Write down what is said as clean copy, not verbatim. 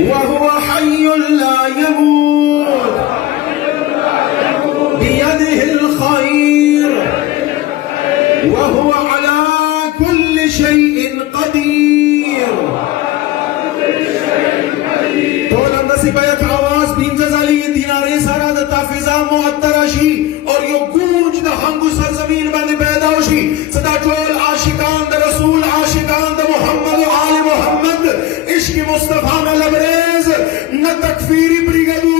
वहुव हय्युल ला यमूत बियदिहिल खैर वहुव अला कुल्लि शैइन कदीर। तोलम नसीबयत आवाज बींजा जाली दिनारे सारा दता फिजा मुअत्तरशी और यो गूंज द हंगु सरजमीन बंद पैदाशी सदा जोल आशिकान द रसूल आशिकान द मोहम्मद आले मोहम्मद इश्क मुस्तफा न लबरेज न तकफीरी ब्रिगेड